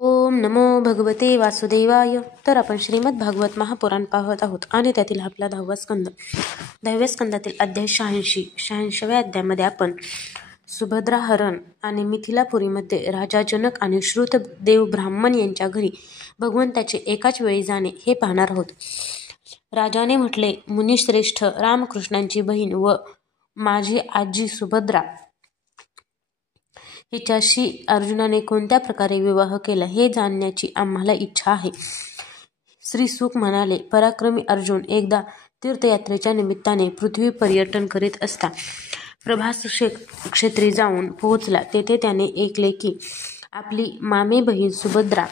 ओम नमो भगवते वासुदेवाय. तर आपण श्रीमद भागवत महापुराण पाहत आहोत आणि त्यातील आपला 10व्या स्कंदातील अध्याय 86व्या अध्यायामध्ये आपण सुभद्रा हरण आणि मिथिलापुरीमध्ये राजा जनक आणि श्रुतदेव ब्राह्मण यांच्या घरी भगवंताचे एकाच वेळी जाणे हे पाहणार आहोत. राजाने म्हटले, मुनिश्रेष्ठ, रामकृष्णांची बहीण व माझी आजी सुभद्रा हिच्याशी अर्जुनाने कोणत्या प्रकारे विवाह केला हे जाणण्याची आम्हाला इच्छा आहे. श्रीसुक म्हणाले, पराक्रमी अर्जुन एकदा तीर्थयात्रेच्या निमित्ताने पृथ्वी पर्यटन करीत असता प्रभास क्षेत्री जाऊन पोहोचला. तेथे त्याने ऐकले की आपली मामे बहीण सुभद्रा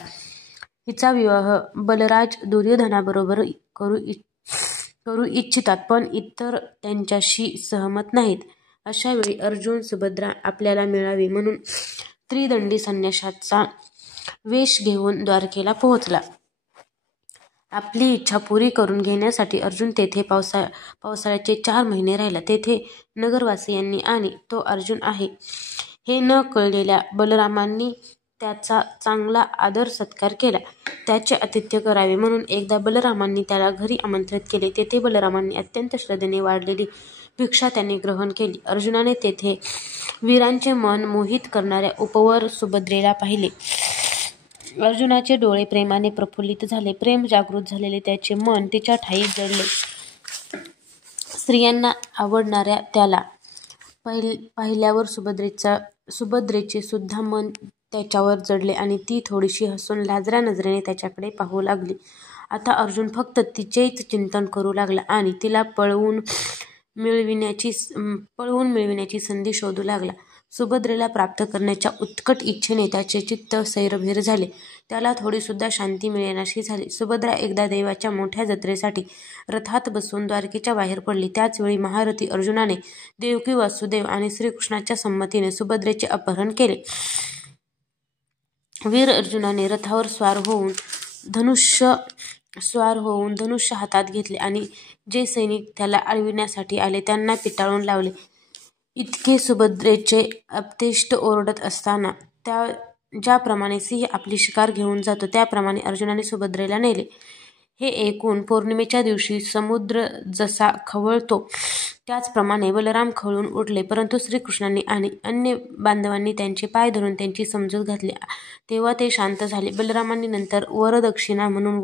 हिचा विवाह बलराज दुर्योधनाबरोबर करू इच्छितात, पण इतर त्यांच्याशी सहमत नाहीत. अशा वेळी अर्जुन सुभद्रा आपल्याला मिळावी म्हणून त्रिदंडी संन्यासाचा वेश घेऊन द्वारकेला पोहोचला. आपली इच्छा पुरी करून घेण्यासाठी अर्जुन तेथे पावसाळ्याचे 4 महिने राहिला. तेथे नगरवासियांनी आणि तो अर्जुन आहे हे न कळलेल्या बलरामांनी त्याचा चांगला आदर सत्कार केला. त्याचे आतिथ्य करावे म्हणून एकदा बलरामांनी त्याला घरी आमंत्रित केले. तेथे बलरामांनी अत्यंत श्रद्धेने वाढलेली भिक्षा त्यांनी ग्रहण केली. अर्जुनाने तेथे वीरांचे मन मोहित करणाऱ्या उपवर सुभद्रेला पाहिले. अर्जुनाचे डोळे प्रेमाने प्रफुल्लित झाले. प्रेम जागृत झालेले त्याचे मन तिच्या ठायी जडले. स्त्रियांना आवडणाऱ्या त्याला पाहिल्यावर सुभद्रेचे सुद्धा मन त्याच्यावर जडले आणि ती थोडीशी हसून लाजऱ्या नजरेने त्याच्याकडे पाहू लागली. आता अर्जुन फक्त तिचेच चिंतन करू लागला आणि तिला पळवून मिळविण्याची संधी शोधू लागला. सुभद्रेला प्राप्त करण्याच्या उत्कट इच्छेने त्याचे चित्त सैरभैर झाले. त्याला थोडीसुद्धा शांती मिळेनाशी झाली. सुभद्रा एकदा देवाच्या मोठ्या जत्रेसाठी रथात बसून द्वारकेच्या बाहेर पडली. त्याचवेळी महारथी अर्जुनाने देवकी वासुदेव आणि श्रीकृष्णाच्या संमतीने सुभद्रेचे अपहरण केले. वीर अर्जुनाने रथावर स्वार होऊन धनुष्य हातात घेतले आणि जे सैनिक त्याला अडविण्यासाठी आले त्यांना पिटाळून लावले. इतके सुभद्रेचे अपतेष्ट ओरडत असताना ज्याप्रमाणे सिंह आपली शिकार घेऊन जातो त्याप्रमाणे अर्जुनाने सुभद्रेला नेले. हे ऐकून पौर्णिमेच्या दिवशी समुद्र जसा खवळतो त्याचप्रमाणे बलराम खवळून उठले. परंतु श्रीकृष्णांनी आणि अन्य बांधवांनी त्यांचे पाय धरून त्यांची समजूत घातली तेव्हा ते शांत झाले. बलरामांनी नंतर वरदक्षिणा म्हणून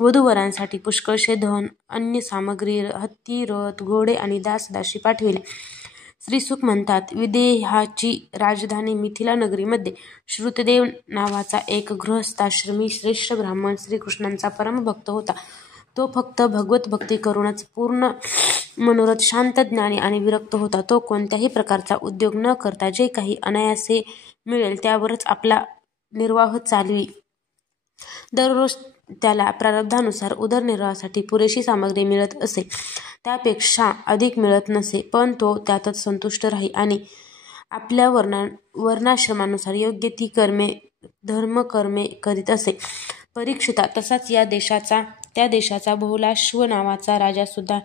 वधूवरांसाठी पुष्कळसे धन, अन्य सामग्री, हत्ती, रथ, घोडे आणि दासदासी पाठविले. श्रीसुक म्हणतात, विदेहाची राजधानी मिथिला नगरीमध्ये श्रुतदेव नावाचा एक गृहस्थाश्रमी श्रेष्ठ ब्राह्मण श्रीकृष्णांचा परमभक्त होता. तो फक्त भगवत भक्ती करूनच पूर्ण मनोरथ, शांत, ज्ञानी आणि विरक्त होता. तो कोणत्याही प्रकारचा उद्योग न करता जे काही अनायासे मिळेल त्यावरच आपला निर्वाह चालवी. दररोज त्याला प्रारब्धानुसार उदरनिर्वाहासाठी पुरेशी सामग्री मिळत असे, त्यापेक्षा अधिक मिळत नसे, पण तो त्यातच संतुष्ट राही आणि आपल्या वर्णाश्रमानुसार योग्य ती धर्मकर्मे करीत असे. परीक्षिता, तसाच त्या देशाचा बहुलाश्व नावाचा राजा सुद्धा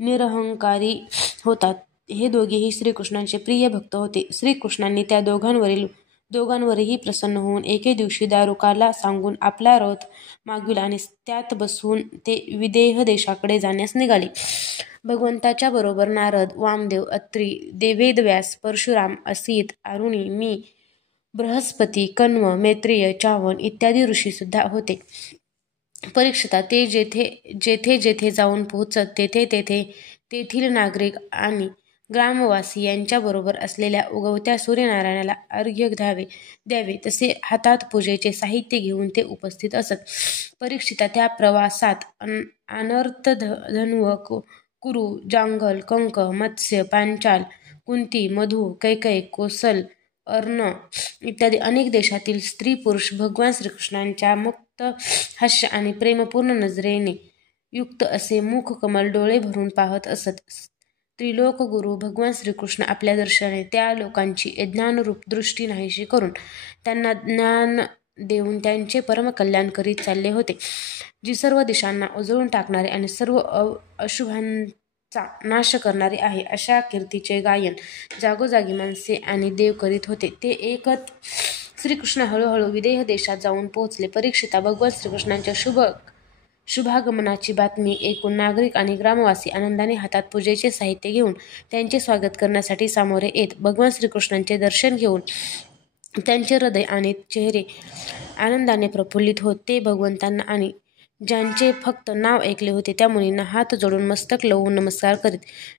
निरहंकारी होता. हे दोघेही श्रीकृष्णांचे प्रिय भक्त होते. श्रीकृष्णांनी त्या दोघांवरही प्रसन्न होऊन एके दिवशी दारुकाला सांगून आपला रथ मागविला आणि त्यात बसून ते विदेह देशाकडे जाण्यास निघाले. भगवंताच्या बरोबर नारद, वामदेव, अत्री, वेदव्यास, परशुराम, असित, आरुणी, मी, बृहस्पती, कण्व, मैत्रेय, चावन इत्यादी ऋषी सुद्धा होते. परीक्षिता, ते जेथे जाऊन पोहोचत तेथील नागरिक आणि ग्रामवासी यांच्याबरोबर असलेल्या उगवत्या सूर्यनारायणाला अर्घ्य द्यावे तसे हातात पूजेचे साहित्य घेऊन ते उपस्थित असत. परीक्षिता, त्या प्रवासात अनर्थ, धन्व, कुरु, जांगल, कंक, मत्स्य, पांचाल, कुंती, मधु, कैकेयी, कोसल, अर्ण इत्यादी अनेक देशातील स्त्री पुरुष भगवान श्रीकृष्णांच्या मुक्त हास्य आणि प्रेमपूर्ण नजरेने युक्त असे मुख कमल डोळे भरून पाहत असत. त्रिलोक गुरु भगवान श्रीकृष्ण आपल्या दर्शनाने त्या लोकांची अज्ञानरूप दृष्टी नाहीशी करून त्यांना ज्ञान देऊन त्यांचे परमकल्याण करीत चालले होते. जी सर्व दिशांना उजळून टाकणारे आणि सर्व अशुभांचा नाश करणारे आहे, अशा कीर्तीचे गायन जागोजागी माणसे आणि देव करीत होते. ते ऐकत श्रीकृष्ण हळूहळू विदेह देशात जाऊन पोहोचले. परीक्षिता, भगवान श्रीकृष्णांच्या शुभागमनाची बातमी ऐकून नागरिक आणि ग्रामवासी आनंदाने हातात पूजेचे साहित्य घेऊन त्यांचे स्वागत करण्यासाठी सामोरे येत. भगवान श्रीकृष्णांचे दर्शन घेऊन त्यांचे हृदय आणि चेहरे आनंदाने प्रफुल्लित होत. ते भगवंतांना आणि ज्यांचे फक्त नाव ऐकले होते त्या मुनींना हात जोडून मस्तक लवून नमस्कार करीत,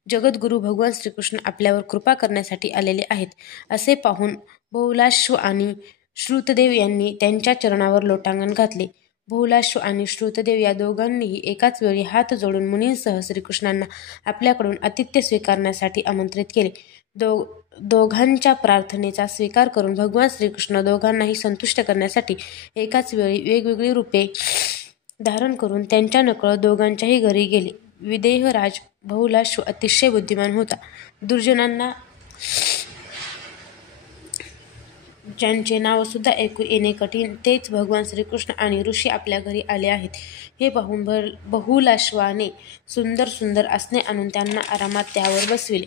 जगद्गुरू भगवान श्रीकृष्ण आपल्यावर कृपा करण्यासाठी आलेले आहेत असे पाहून बहुलाश्व आणि श्रुतदेव यांनी त्यांच्या चरणावर लोटांगण घातले. बहुलाश्व आणि श्रुतदेव या दोघांनीही एकाच वेळी हात जोडून मुनींसह श्रीकृष्णांना आपल्याकडून आतिथ्य स्वीकारण्यासाठी आमंत्रित केले. दोघांच्या प्रार्थनेचा स्वीकार करून भगवान श्रीकृष्ण दोघांनाही संतुष्ट करण्यासाठी एकाच वेळी वेगवेगळी रूपे धारण करून त्यांच्या नकळत दोघांच्याही घरी गेले. विदेहराज बहुलाश्व अतिशय बुद्धिमान होता. दुर्जनांना ज्यांचे नाव सुद्धा ऐकू येणे कठीण तेच भगवान श्रीकृष्ण आणि ऋषी आपल्या घरी आले आहेत हे पाहून बहुलाश्वाने सुंदर सुंदर आसने आणून त्यांना आरामात त्यावर बसविले.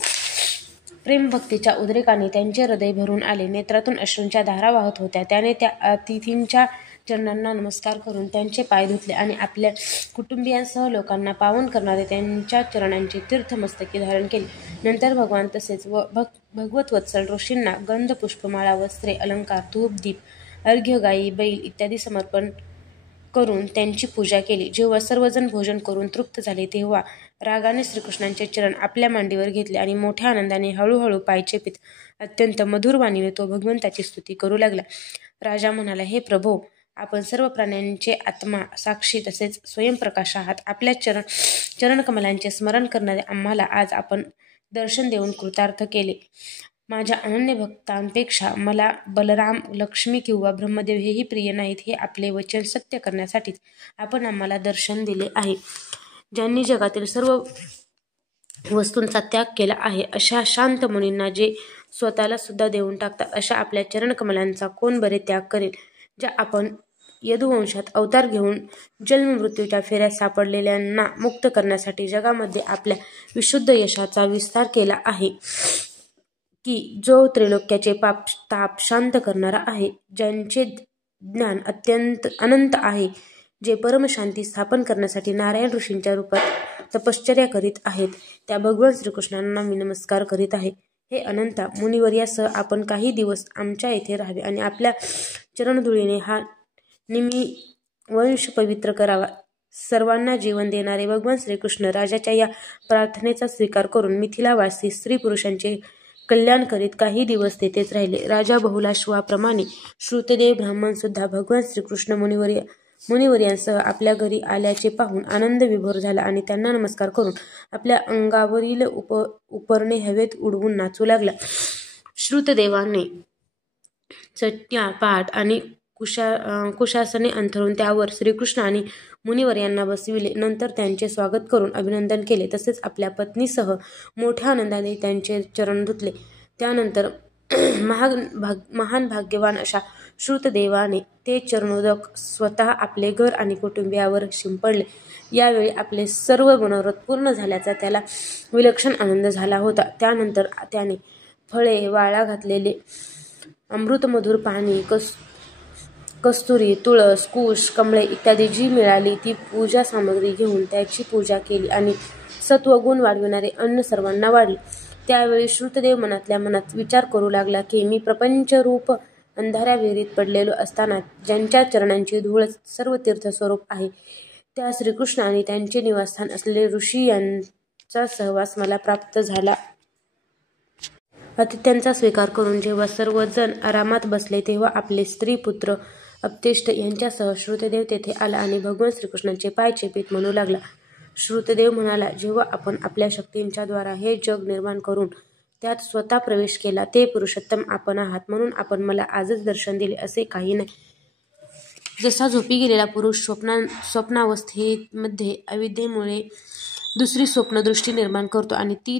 प्रेमभक्तीच्या उद्रेकाने त्यांचे हृदय भरून आले. नेत्रातून अश्रूंच्या धारा वाहत होत्या. त्याने त्या अतिथींच्या चरणांना नमस्कार करून त्यांचे पाय धुतले आणि आपल्या कुटुंबियांसह लोकांना पावन करणारे त्यांच्या चरणांची तीर्थमस्तके धारण केली. नंतर भगवान तसेच भगवतवत्सल ऋषींना गंध, पुष्पमाळा, वस्त्रे, अलंकार, धूप, दीप, अर्घ्य, गायी, बैल इत्यादी समर्पण करून त्यांची पूजा केली. जेव्हा सर्वजण भोजन करून तृप्त झाले तेव्हा रागाने श्रीकृष्णांचे चरण आपल्या मांडीवर घेतले आणि मोठ्या आनंदाने हळूहळू पाय चेपीत अत्यंत मधुर वाणीने तो भगवंताची स्तुती करू लागला. राजा म्हणाला, हे प्रभो, आपण सर्व प्राण्यांचे आत्मा, साक्षी तसेच स्वयंप्रकाश आहात. आपल्या चरणकमलांचे स्मरण करणारे आम्हाला आज आपण दर्शन देऊन कृतार्थ केले. माझ्या अनन्य भक्तांपेक्षा मला बलराम, लक्ष्मी किंवा ब्रह्मदेव हेही प्रिय नाहीत. हे आपले वचन सत्य करण्यासाठीच आपण आम्हाला दर्शन दिले आहे. ज्यांनी जगातील सर्व वस्तूंचा त्याग केला आहे अशा शांत मुनींना, जे स्वतःला सुद्धा देऊन टाकतात, अशा आपल्या चरणकमलांचा कोण बरे त्याग करेल? ज्या आपण यदुवंशात अवतार घेऊन जन्ममृत्यूच्या फेऱ्यात सापडलेल्यांना मुक्त करण्यासाठी जगामध्ये आपल्या विशुद्ध यशाचा विस्तार केला आहे, की जो त्रिलोक्याचे पाप ताप शांत करणारा आहे, ज्यांचे ज्ञान अनंत आहे, जे परमशांती स्थापन करण्यासाठी नारायण ऋषींच्या रूपात तपश्चर्या करीत आहेत, त्या भगवान श्रीकृष्णांना मी नमस्कार करीत आहे. हे अनंता मुनिवर्यासह आपण काही दिवस आमच्या येथे राहावे आणि आपल्या चरणधुळीने हा वंश पवित्र करावा. सर्वांना जीवन देणारे भगवान श्रीकृष्ण राजाच्या या प्रार्थनेचा स्वीकार करून मिथिलावासी स्त्री पुरुषांचे कल्याण करीत काही दिवस तेथेच राहिले. राजा बहुलाश्वाप्रमाणे श्रुतदेव ब्राह्मण सुद्धा भगवान श्रीकृष्ण मुनिवर्यांसह आपल्या घरी आल्याचे पाहून आनंद विभोर झाला आणि त्यांना नमस्कार करून आपल्या अंगावरील उपरणे हवेत उडवून नाचू लागला. श्रुतदेवाने चट्या, पाट आणि कुशासने अंथरून त्यावर श्रीकृष्ण आणि मुनिवर्यांना बसविले. नंतर त्यांचे स्वागत करून अभिनंदन केले. तसेच आपल्या पत्नीसह मोठ्या आनंदाने त्यांचे चरण धुतले. त्यानंतर महान भाग्यवान अशा श्रुतदेवाने ते चरणोदक स्वतः आपले घर आणि कुटुंबियावर शिंपडले. यावेळी आपले सर्व मनोरथ पूर्ण झाल्याचा त्याला विलक्षण आनंद झाला होता. त्यानंतर त्याने फळे, वाळा घातलेले अमृतमधुर पाणी, कस्तुरी, तुळस, कुश, कमळे इत्यादी जी मिळाली ती पूजा सामग्री घेऊन त्याची पूजा केली आणि सत्वगुण वाढविणारे अन्न सर्वांना वाढले. त्यावेळी श्रुतदेव मनातल्या मनात विचार करू लागला की मी प्रपंचरूप अंधाऱ्या विहिरीत पडलेलो असताना ज्यांच्या चरणांची धूळच सर्व तीर्थस्वरूप आहे, त्या श्रीकृष्ण आणि त्यांचे निवासस्थान असलेले ऋषी यांचा सहवास मला प्राप्त झाला. आतिथ्यांचा स्वीकार करून जेव्हा सर्वजण आरामात बसले तेव्हा आपले स्त्री, पुत्र, अपतेष्ट यांच्यासह श्रुतदेव तेथे आला आणि भगवान श्रीकृष्णांचे पाय चेपीत म्हणू लागला. श्रुतदेव म्हणाला, जेव्हा आपण आपल्या शक्तींच्या द्वारा हे जग निर्माण करून त्यात स्वतः प्रवेश केला ते पुरुषोत्तम आपण आहात, म्हणून आपण मला आजच दर्शन दिले असे काही नाही. जसा झोपी गेलेला पुरुष स्वप्नावस्थेमध्ये अविद्येमुळे दुसरी स्वप्नदृष्टी निर्माण करतो आणि ती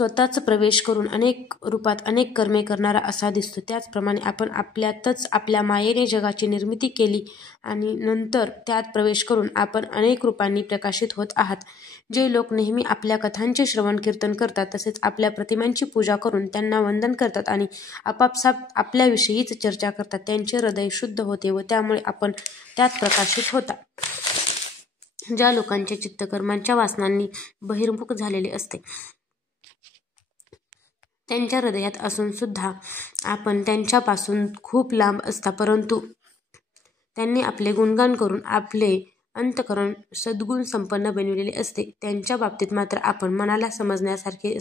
स्वतःच प्रवेश करून अनेक रूपात अनेक कर्मे करणारा असा दिसतो. त्याचप्रमाणे आपण आपल्यातच आपल्या मायेने जगाची निर्मिती केली आणि नंतर त्यात प्रवेश करून आपण अनेक रूपांनी प्रकाशित होत आहात. जे लोक नेहमी आपल्या कथांचे श्रवण कीर्तन करतात, तसेच आपल्या प्रतिमांची पूजा करून त्यांना वंदन करतात आणि आपापसात आपल्याविषयीच चर्चा करतात, त्यांचे हृदय शुद्ध होते व त्यामुळे आपण त्यात प्रकाशित होता. ज्या लोकांचे चित्त कर्मांच्या वासनांनी बहिर्मुख झालेले असते, त्यांच्या हृदयात असून सुद्धा आपण त्यांच्यापासून खूप लांब असता, परंतु त्यांनी आपले गुणगान करून आपले अंतःकरण सद्गुण संपन्न बनविलेले असते, त्यांच्या बाबतीत मात्र आपण मनाला समजण्यासारखे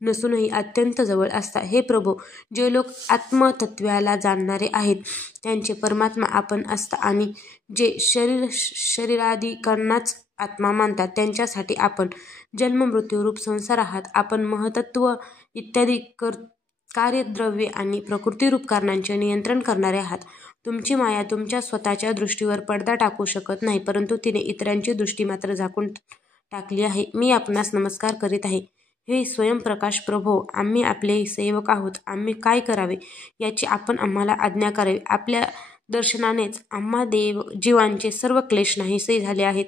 नसूनही अत्यंत जवळ असता. हे प्रभो, जे लोक आत्मतत्त्वाला जाणणारे आहेत त्यांचे परमात्मा आपण असता आणि जे शरीरादिकांनाच आत्मा मानतात त्यांच्यासाठी आपण जन्ममृत्यूरूप संसार आहात. आपण महत्त्व इत्यादी कार्यद्रव्ये आणि प्रकृतिरूप कारणांचे नियंत्रण करणारे आहात. तुमची माया तुमच्या स्वतःच्या दृष्टीवर पडदा टाकू शकत नाही, परंतु तिने इतरांची दृष्टी मात्र झाकून टाकली आहे. मी आपणास नमस्कार करीत आहे. हे स्वयंप्रकाश प्रभो, आम्ही आपले सेवक आहोत. आम्ही काय करावे याची आपण आम्हाला आज्ञा करावी. आपल्या दर्शनानेच आम्हा जीवांचे सर्व क्लेश नाहीसे झाले आहेत.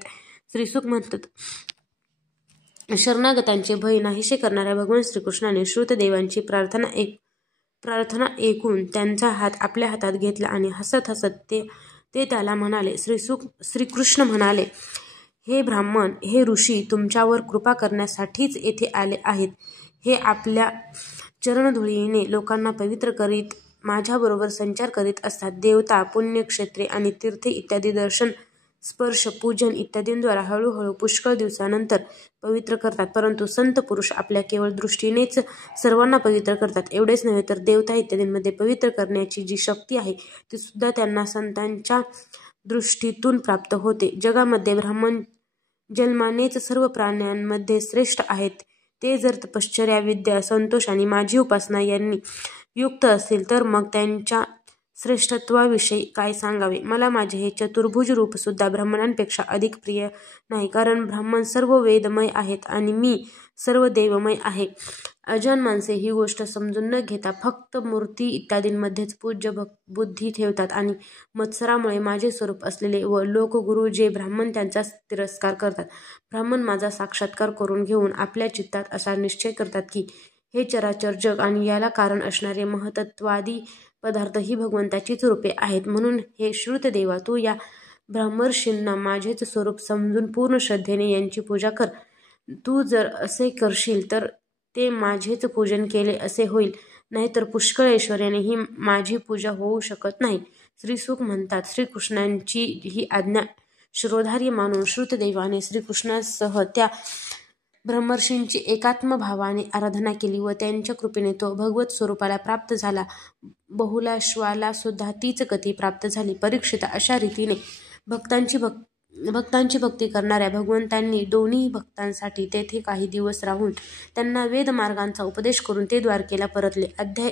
श्रीसुख म्हणतात, शरणागतांचे भय नाहीसे करणाऱ्या भगवान श्रीकृष्णाने श्रुतदेवांची प्रार्थना ऐकून त्यांचा हात आपल्या हातात घेतला आणि हसत हसत ते त्याला म्हणाले. श्रीकृष्ण म्हणाले, हे ब्राह्मण, हे ऋषी तुमच्यावर कृपा करण्यासाठीच येथे आले आहेत. हे आपल्या चरणधुळीने लोकांना पवित्र करीत माझ्याबरोबर संचार करीत असतात. देवता, पुण्यक्षेत्रे आणि तीर्थे इत्यादी दर्शन, स्पर्श, पूजन इत्यादींद्वारा हळूहळू पुष्कळ दिवसानंतर पवित्र करतात, परंतु संत पुरुष आपल्या केवळ दृष्टीनेच सर्वांना पवित्र करतात. एवढेच नव्हे तर देवता इत्यादींमध्ये पवित्र करण्याची जी शक्ती आहे ती सुद्धा त्यांना संतांच्या दृष्टीतून प्राप्त होते. जगामध्ये ब्राह्मण जन्मानेच सर्व प्राण्यांमध्ये श्रेष्ठ आहेत. ते जर तपश्चर्या, विद्या, संतोष आणि माझी उपासना यांनी युक्त असतील तर मग त्यांच्या श्रेष्ठत्वाविषयी काय सांगावे. मला माझे हे चतुर्भुज रूप सुद्धा ब्राह्मणांपेक्षा अधिक प्रिय नाही, कारण ब्राह्मण सर्व वेदमय आहेत आणि मी सर्व देवमय आहे. अजान माणसे ही गोष्ट समजून न घेता फक्त मूर्ती इत्यादींमध्येच पूज्य बुद्धी ठेवतात आणि मत्सरामुळे माझे स्वरूप असलेले व लोकगुरू जे ब्राह्मण त्यांचा तिरस्कार करतात. ब्राह्मण माझा साक्षात्कार करून घेऊन आपल्या चित्तात असा निश्चय करतात की हे चराचर जग आणि याला कारण असणारे महत्त्वादी पदार्थ ही भगवंताचीच रूपे आहेत. म्हणून हे श्रुतदेवा, तू या ब्राह्मर्षींना माझेच स्वरूप समजून पूर्ण श्रद्धेने यांची पूजा कर. तू जर असे करशील तर ते माझेच पूजन केले असे होईल, नाहीतर पुष्कळ ऐश्वर्यानेही माझी पूजा होऊ शकत नाही. श्रीसुख म्हणतात, श्रीकृष्णांची ही आज्ञा शिरोधार्य मानून श्रुतदेवाने श्रीकृष्णासह त्या ब्रह्मर्षींची एकात्मभावाने आराधना केली व त्यांच्या कृपेने तो भगवत स्वरूपाला प्राप्त झाला. बहुलाश्वाला सुद्धा तीच गती प्राप्त झाली. परीक्षिता, अशा रीतीने भक्तांची भक्ती करणाऱ्या भगवंतांनी दोन्ही भक्तांसाठी तेथे काही दिवस राहून त्यांना वेदमार्गांचा उपदेश करून ते द्वारकेला परतले. अध्याय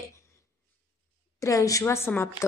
83 समाप्त.